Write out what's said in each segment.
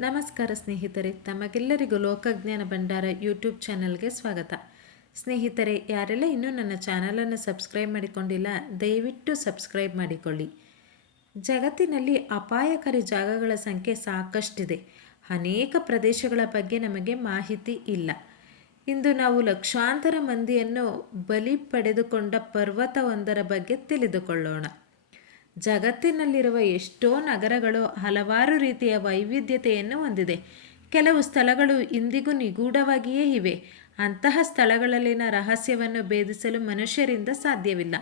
ನಮಸ್ಕಾರ ಸ್ನೇಹಿತರೆ, ತಮಗೆಲ್ಲರಿಗೂ ಲೋಕಜ್ಞಾನ ಭಂಡಾರ ಯೂಟ್ಯೂಬ್ ಚಾನಲ್ಗೆ ಸ್ವಾಗತ. ಸ್ನೇಹಿತರೆ, ಯಾರೆಲ್ಲ ಇನ್ನೂ ನನ್ನ ಚಾನಲನ್ನು ಸಬ್ಸ್ಕ್ರೈಬ್ ಮಾಡಿಕೊಂಡಿಲ್ಲ, ದಯವಿಟ್ಟು ಸಬ್ಸ್ಕ್ರೈಬ್ ಮಾಡಿಕೊಳ್ಳಿ. ಜಗತ್ತಿನಲ್ಲಿ ಅಪಾಯಕಾರಿ ಜಾಗಗಳ ಸಂಖ್ಯೆ ಸಾಕಷ್ಟಿದೆ. ಅನೇಕ ಪ್ರದೇಶಗಳ ಬಗ್ಗೆ ನಮಗೆ ಮಾಹಿತಿ ಇಲ್ಲ. ಇಂದು ನಾವು ಲಕ್ಷಾಂತರ ಮಂದಿಯನ್ನು ಬಲಿ ಪಡೆದುಕೊಂಡ ಪರ್ವತವೊಂದರ ಬಗ್ಗೆ ತಿಳಿದುಕೊಳ್ಳೋಣ. ಜಗತ್ತಿನಲ್ಲಿರುವ ಎಷ್ಟೋ ನಗರಗಳು ಹಲವಾರು ರೀತಿಯ ವೈವಿಧ್ಯತೆಯನ್ನು ಹೊಂದಿದೆ. ಕೆಲವು ಸ್ಥಳಗಳು ಇಂದಿಗೂ ನಿಗೂಢವಾಗಿಯೇ ಇವೆ. ಅಂತಹ ಸ್ಥಳಗಳಲ್ಲಿನ ರಹಸ್ಯವನ್ನು ಭೇದಿಸಲು ಮನುಷ್ಯರಿಂದ ಸಾಧ್ಯವಿಲ್ಲ.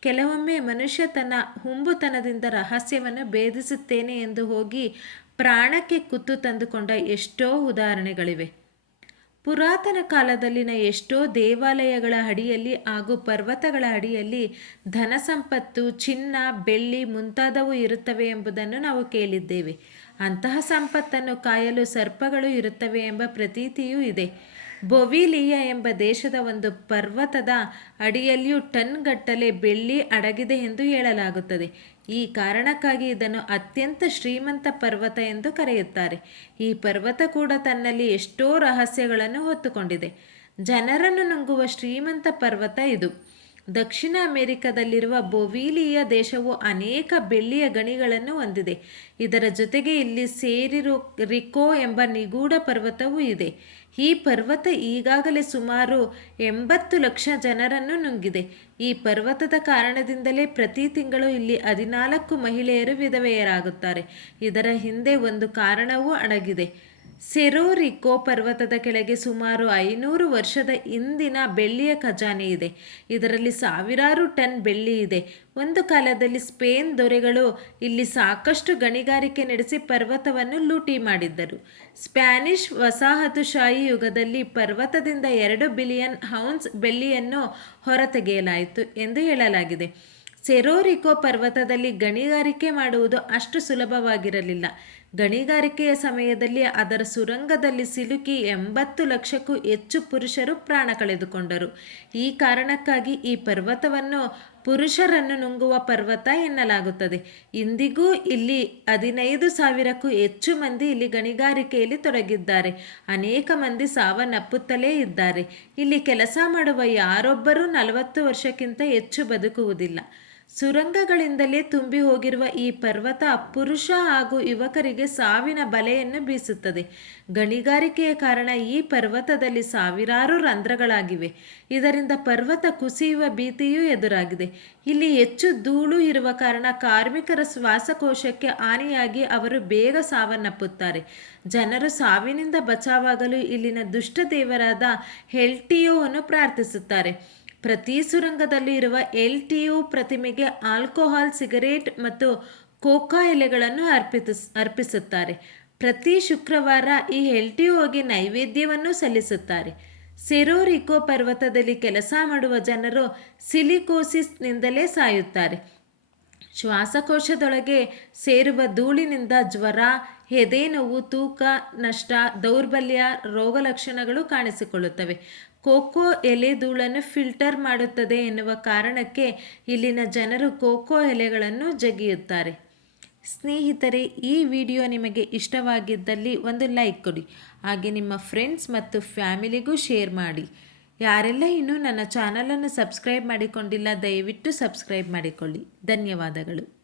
ಕೆಲವೊಮ್ಮೆ ಮನುಷ್ಯ ತನ್ನ ಹುಂಬುತನದಿಂದ ರಹಸ್ಯವನ್ನು ಭೇದಿಸುತ್ತೇನೆ ಎಂದು ಹೋಗಿ ಪ್ರಾಣಕ್ಕೆ ಕುತ್ತು ತಂದುಕೊಂಡ ಎಷ್ಟೋ ಉದಾಹರಣೆಗಳಿವೆ. ಪುರಾತನ ಕಾಲದಲ್ಲಿನ ಎಷ್ಟೋ ದೇವಾಲಯಗಳ ಅಡಿಯಲ್ಲಿ ಹಾಗೂ ಪರ್ವತಗಳ ಅಡಿಯಲ್ಲಿ ಧನ ಸಂಪತ್ತು, ಚಿನ್ನ, ಬೆಳ್ಳಿ ಮುಂತಾದವು ಇರುತ್ತವೆ ಎಂಬುದನ್ನು ನಾವು ಕೇಳಿದ್ದೇವೆ. ಅಂತಹ ಸಂಪತ್ತನ್ನು ಕಾಯಲು ಸರ್ಪಗಳು ಇರುತ್ತವೆ ಎಂಬ ಪ್ರತೀತಿಯೂ ಇದೆ. ಬೊವಿಲಿಯಾ ಎಂಬ ದೇಶದ ಒಂದು ಪರ್ವತದ ಅಡಿಯಲ್ಲಿಯೂ ಟನ್ಗಟ್ಟಲೆ ಬೆಳ್ಳಿ ಅಡಗಿದೆ ಎಂದು ಹೇಳಲಾಗುತ್ತದೆ. ಈ ಕಾರಣಕ್ಕಾಗಿ ಇದನ್ನು ಅತ್ಯಂತ ಶ್ರೀಮಂತ ಪರ್ವತ ಎಂದು ಕರೆಯುತ್ತಾರೆ. ಈ ಪರ್ವತ ಕೂಡ ತನ್ನಲ್ಲಿ ಎಷ್ಟೋ ರಹಸ್ಯಗಳನ್ನು ಹೊತ್ತುಕೊಂಡಿದೆ. ಜನರನ್ನು ನುಂಗುವ ಶ್ರೀಮಂತ ಪರ್ವತ ಇದು. ದಕ್ಷಿಣ ಅಮೆರಿಕದಲ್ಲಿರುವ ಬೊವೀಲಿಯ ದೇಶವು ಅನೇಕ ಬೆಳ್ಳಿಯ ಗಣಿಗಳನ್ನು ಹೊಂದಿದೆ. ಇದರ ಜೊತೆಗೆ ಇಲ್ಲಿ ಸೇರಿರು ರಿಕೋ ಎಂಬ ನಿಗೂಢ ಪರ್ವತವೂ ಇದೆ. ಈ ಪರ್ವತ ಈಗಾಗಲೇ ಸುಮಾರು ಎಂಬತ್ತು ಲಕ್ಷ ಜನರನ್ನು ನುಂಗಿದೆ. ಈ ಪರ್ವತದ ಕಾರಣದಿಂದಲೇ ಪ್ರತಿ ತಿಂಗಳು ಇಲ್ಲಿ ಹದಿನಾಲ್ಕು ಮಹಿಳೆಯರು ವಿಧವೆಯರಾಗುತ್ತಾರೆ. ಇದರ ಹಿಂದೆ ಒಂದು ಕಾರಣವೂ ಅಡಗಿದೆ. ಸೆರೋರಿಕೋ ಪರ್ವತದ ಕೆಳಗೆ ಸುಮಾರು ಐನೂರು ವರ್ಷದ ಹಿಂದಿನ ಬೆಳ್ಳಿಯ ಖಜಾನೆ ಇದೆ. ಇದರಲ್ಲಿ ಸಾವಿರಾರು ಟನ್ ಬೆಳ್ಳಿ ಇದೆ. ಒಂದು ಕಾಲದಲ್ಲಿ ಸ್ಪೇನ್ ದೊರೆಗಳು ಇಲ್ಲಿ ಸಾಕಷ್ಟು ಗಣಿಗಾರಿಕೆ ನಡೆಸಿ ಪರ್ವತವನ್ನು ಲೂಟಿ ಮಾಡಿದ್ದರು. ಸ್ಪ್ಯಾನಿಷ್ ವಸಾಹತುಶಾಹಿ ಯುಗದಲ್ಲಿ ಪರ್ವತದಿಂದ ಎರಡು ಬಿಲಿಯನ್ ಹೌನ್ಸ್ ಬೆಳ್ಳಿಯನ್ನು ಹೊರತೆಗೆಯಲಾಯಿತು ಎಂದು ಹೇಳಲಾಗಿದೆ. ಸೆರೋರಿಕೋ ಪರ್ವತದಲ್ಲಿ ಗಣಿಗಾರಿಕೆ ಮಾಡುವುದು ಅಷ್ಟು ಸುಲಭವಾಗಿರಲಿಲ್ಲ. ಗಣಿಗಾರಿಕೆಯ ಸಮಯದಲ್ಲಿ ಅದರ ಸುರಂಗದಲ್ಲಿ ಸಿಲುಕಿ ಎಂಬತ್ತು ಲಕ್ಷಕ್ಕೂ ಹೆಚ್ಚು ಪುರುಷರು ಪ್ರಾಣ ಕಳೆದುಕೊಂಡರು. ಈ ಕಾರಣಕ್ಕಾಗಿ ಈ ಪರ್ವತವನ್ನು ಪುರುಷರನ್ನು ನುಂಗುವ ಪರ್ವತ ಎನ್ನಲಾಗುತ್ತದೆ. ಇಂದಿಗೂ ಇಲ್ಲಿ ಹದಿನೈದು ಸಾವಿರಕ್ಕೂ ಹೆಚ್ಚು ಮಂದಿ ಇಲ್ಲಿ ಗಣಿಗಾರಿಕೆಯಲ್ಲಿ ತೊಡಗಿದ್ದಾರೆ. ಅನೇಕ ಮಂದಿ ಸಾವನ್ನಪ್ಪುತ್ತಲೇ ಇದ್ದಾರೆ. ಇಲ್ಲಿ ಕೆಲಸ ಮಾಡುವ ಯಾರೊಬ್ಬರೂ ನಲವತ್ತು ವರ್ಷಕ್ಕಿಂತ ಹೆಚ್ಚು ಬದುಕುವುದಿಲ್ಲ. ಸುರಂಗಗಳಿಂದಲೇ ತುಂಬಿ ಹೋಗಿರುವ ಈ ಪರ್ವತ ಪುರುಷ ಹಾಗೂ ಯುವಕರಿಗೆ ಸಾವಿನ ಬಲೆಯನ್ನು ಬೀಸುತ್ತದೆ. ಗಣಿಗಾರಿಕೆಯ ಕಾರಣ ಈ ಪರ್ವತದಲ್ಲಿ ಸಾವಿರಾರು ರಂಧ್ರಗಳಾಗಿವೆ. ಇದರಿಂದ ಪರ್ವತ ಕುಸಿಯುವ ಭೀತಿಯೂ ಎದುರಾಗಿದೆ. ಇಲ್ಲಿ ಹೆಚ್ಚು ಧೂಳು ಇರುವ ಕಾರಣ ಕಾರ್ಮಿಕರ ಶ್ವಾಸಕೋಶಕ್ಕೆ ಹಾನಿಯಾಗಿ ಅವರು ಬೇಗ ಸಾವನ್ನಪ್ಪುತ್ತಾರೆ. ಜನರು ಸಾವಿನಿಂದ ಬಚಾವಾಗಲು ಇಲ್ಲಿನ ದುಷ್ಟ ದೇವರಾದ ಹೆಲ್ಟಿಯೋವನ್ನು ಪ್ರಾರ್ಥಿಸುತ್ತಾರೆ. ಪ್ರತಿ ಸುರಂಗದಲ್ಲಿ ಇರುವ ಎಲ್ ಟಿ ಯು ಪ್ರತಿಮೆಗೆ ಆಲ್ಕೋಹಾಲ್, ಸಿಗರೇಟ್ ಮತ್ತು ಕೋಕಾ ಎಲೆಗಳನ್ನು ಅರ್ಪಿಸ ಅರ್ಪಿಸುತ್ತಾರೆ. ಪ್ರತಿ ಶುಕ್ರವಾರ ಈ ಎಲ್ ಟಿ ಯುಗೆ ನೈವೇದ್ಯವನ್ನು ಸಲ್ಲಿಸುತ್ತಾರೆ. ಸೆರೋರಿಕೋ ಪರ್ವತದಲ್ಲಿ ಕೆಲಸ ಮಾಡುವ ಜನರು ಸಿಲಿಕೋಸಿಸ್ನಿಂದಲೇ ಸಾಯುತ್ತಾರೆ. ಶ್ವಾಸಕೋಶದೊಳಗೆ ಸೇರುವ ಧೂಳಿನಿಂದ ಜ್ವರ, ಎದೆ ನೋವು, ತೂಕ, ನಷ್ಟ, ದೌರ್ಬಲ್ಯ ರೋಗ ಲಕ್ಷಣಗಳು ಕಾಣಿಸಿಕೊಳ್ಳುತ್ತವೆ. ಕೋಕೋ ಎಲೆ ಧೂಳನ್ನು ಫಿಲ್ಟರ್ ಮಾಡುತ್ತದೆ ಎನ್ನುವ ಕಾರಣಕ್ಕೆ ಇಲ್ಲಿನ ಜನರು ಕೋಕೋ ಎಲೆಗಳನ್ನು ಜಗಿಯುತ್ತಾರೆ. ಸ್ನೇಹಿತರೆ, ಈ ವಿಡಿಯೋ ನಿಮಗೆ ಇಷ್ಟವಾಗಿದ್ದಲ್ಲಿ ಒಂದು ಲೈಕ್ ಕೊಡಿ, ಹಾಗೆ ನಿಮ್ಮ ಫ್ರೆಂಡ್ಸ್ ಮತ್ತು ಫ್ಯಾಮಿಲಿಗೂ ಶೇರ್ ಮಾಡಿ. ಯಾರೆಲ್ಲ ಇನ್ನೂ ನನ್ನ ಚಾನಲನ್ನು ಸಬ್ಸ್ಕ್ರೈಬ್ ಮಾಡಿಕೊಂಡಿಲ್ಲ, ದಯವಿಟ್ಟು ಸಬ್ಸ್ಕ್ರೈಬ್ ಮಾಡಿಕೊಳ್ಳಿ. ಧನ್ಯವಾದಗಳು.